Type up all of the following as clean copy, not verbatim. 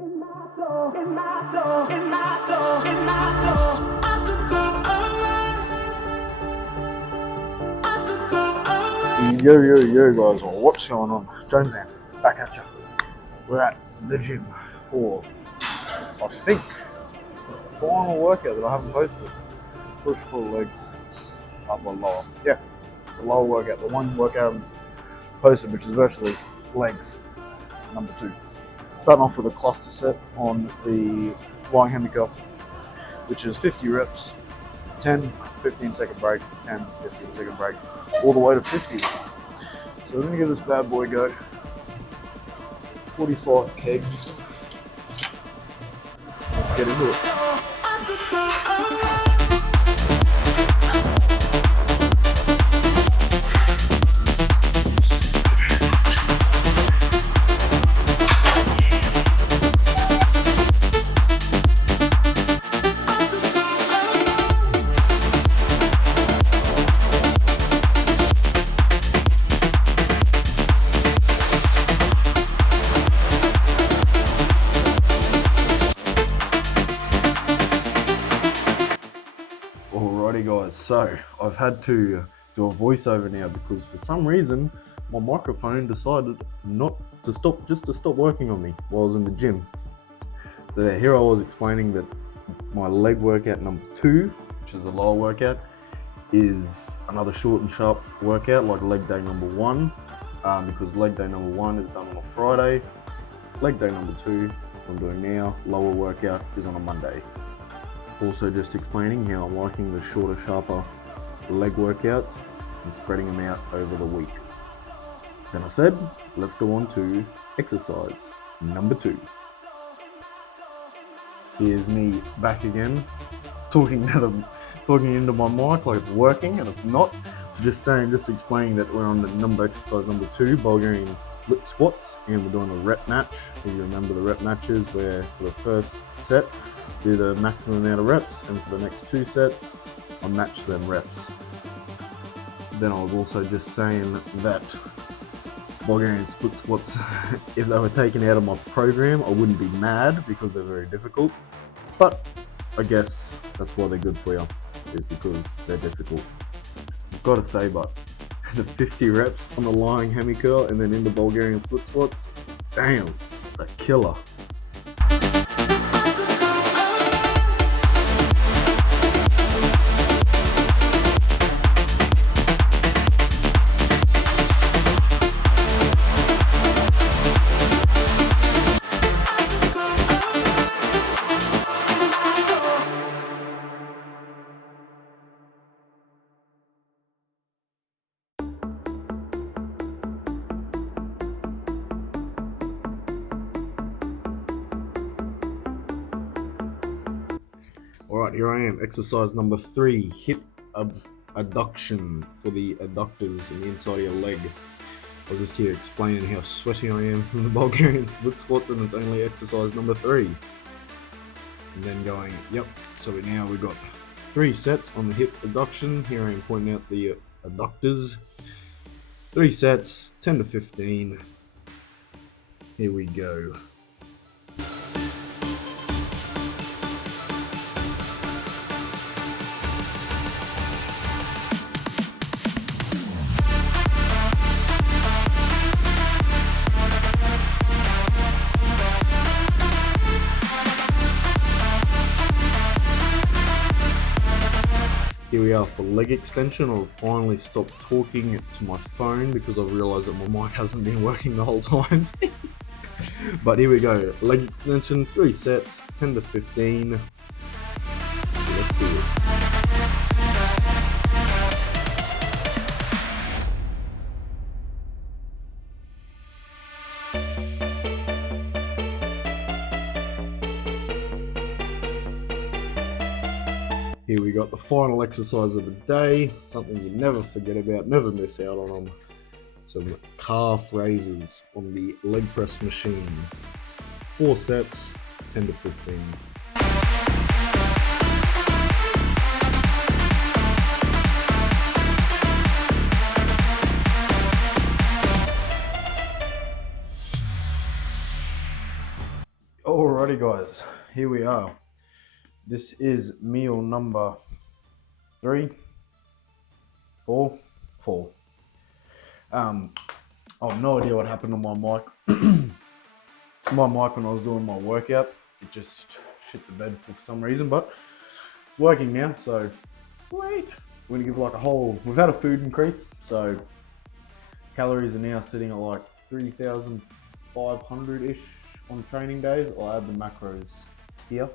Yo, guys, what's going on? Jones man, back at you. We're at the gym for, I think, it's the final workout that I haven't posted. Push pull legs, upper lower. Yeah, the lower workout, the one workout I posted, which is virtually legs, number 2. Starting off with a cluster set on the lying hammy curl, which is 50 reps, 10, 15-second break, 10, 15-second break, all the way to 50. So we're going to give this bad boy a go. 45 kegs. Let's get into it. Alrighty guys, so I've had to do a voiceover now because for some reason my microphone decided to stop working on me while I was in the gym. So yeah, here I was explaining that my leg workout number 2, which is a lower workout, is another short and sharp workout like leg day number 1, because leg day number 1 is done on a Friday. Leg day number 2, I'm doing now, lower workout, is on a Monday. Also just explaining how I'm liking the shorter, sharper leg workouts and spreading them out over the week. Then I said, let's go on to exercise number 2. Here's me back again, talking into my mic like it's working, and it's not. Just explaining that we're on the exercise number 2, Bulgarian split squats, and we're doing a rep match. If you remember the rep matches, where for the first set, do the maximum amount of reps, and for the next 2 sets, I match them reps. Then I was also just saying that Bulgarian split squats, if they were taken out of my program, I wouldn't be mad because they're very difficult. But I guess that's why they're good for you, is because they're difficult. Gotta say, but the 50 reps on the lying hammy curl and then into Bulgarian split squats, damn, it's a killer. Alright, here I am, exercise number 3, hip adduction for the adductors in the inside of your leg. I was just here explaining how sweaty I am from the Bulgarian split squats, and it's only exercise number 3. And then going, yep, so now we've got 3 sets on the hip adduction. Here I am pointing out the adductors. 3 sets, 10 to 15. Here we go. Here we are for leg extension. I've finally stopped talking to my phone because I've realised that my mic hasn't been working the whole time. But here we go, leg extension, 3 sets, 10 to 15. Let's do it. Here we got the final exercise of the day, something you never forget about, never miss out on them. Some calf raises on the leg press machine. 4 sets, 10 to 15. Alrighty guys, here we are. This is meal number 3, 4. I have no idea what happened on my mic. My mic when I was doing my workout, it just shit the bed for some reason, but it's working now, so sweet. We're gonna give like a whole, we've had a food increase, so calories are now sitting at like 3,500-ish on training days. I'll add the macros here.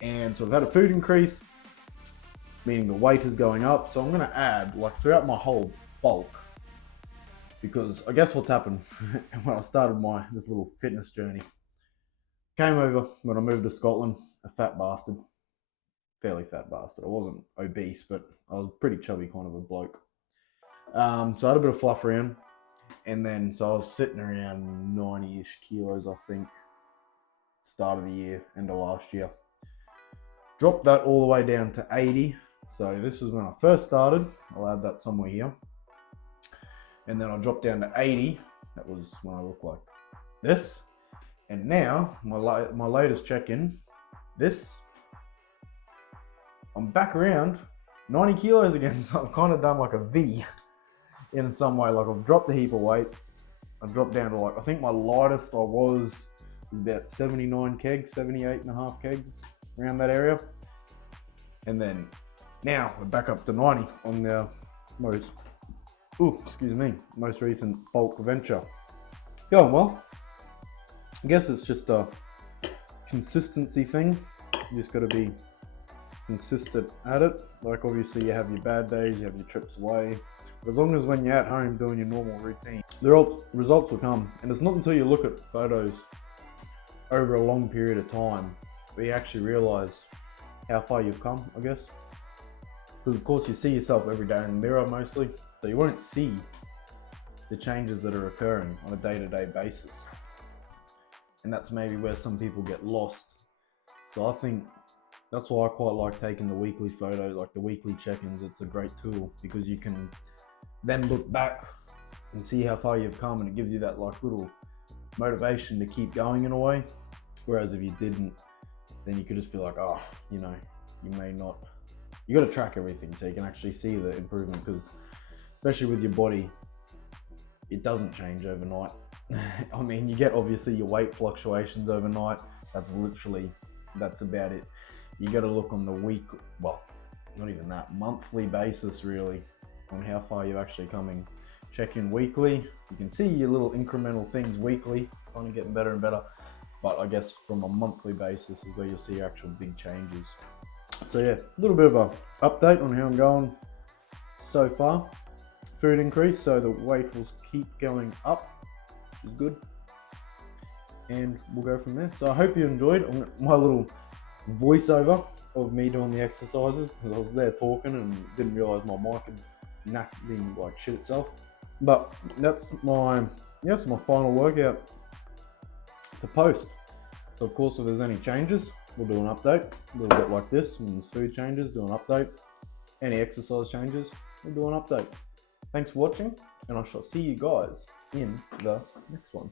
And so I've had a food increase, meaning the weight is going up. So I'm gonna add like throughout my whole bulk, because I guess what's happened when I started this little fitness journey, came over when I moved to Scotland, a fat bastard, fairly fat bastard. I wasn't obese, but I was pretty chubby kind of a bloke. So I had a bit of fluff around, and then so I was sitting around 90-ish kilos, I think, start of the year, end of last year. Dropped that all the way down to 80. So this is when I first started. I'll add that somewhere here. And then I dropped down to 80. That was when I looked like this. And now, my latest check-in, I'm back around 90 kilos again. So I've kind of done like a V in some way. Like I've dropped a heap of weight. I've dropped down to like, I think my lightest I was about 79 kegs, 78.5 kegs, around that area. And then now we're back up to 90 on the most recent bulk venture. It's going well. I guess it's just a consistency thing. You just got to be consistent at it. Like obviously you have your bad days, you have your trips away, but as long as when you're at home doing your normal routine, the results will come. And it's not until you look at photos over a long period of time where you actually realize how far you've come, I guess. Because of course you see yourself every day in the mirror mostly, so you won't see the changes that are occurring on a day-to-day basis. And that's maybe where some people get lost. So I think that's why I quite like taking the weekly photos, like the weekly check-ins. It's a great tool because you can then look back and see how far you've come, and it gives you that like little motivation to keep going in a way. Whereas if you didn't, then you could just be like, oh, you know, you may not. You got to track everything so you can actually see the improvement, because especially with your body, it doesn't change overnight. I mean, you get obviously your weight fluctuations overnight. That's about it. You got to look on the week, well, not even that, monthly basis really, on how far you're actually coming. Check in weekly. You can see your little incremental things weekly, kind of getting better and better. But I guess from a monthly basis is where you'll see actual big changes. So yeah, a little bit of an update on how I'm going so far. Food increase, so the weight will keep going up, which is good. And we'll go from there. So I hope you enjoyed my little voiceover of me doing the exercises, because I was there talking and didn't realise my mic had been like shit itself. But that's my final workout to post. So of course if there's any changes, we'll do an update, a little bit like this. When there's food changes, do an update. Any exercise changes, we'll do an update. Thanks for watching, and I shall see you guys in the next one.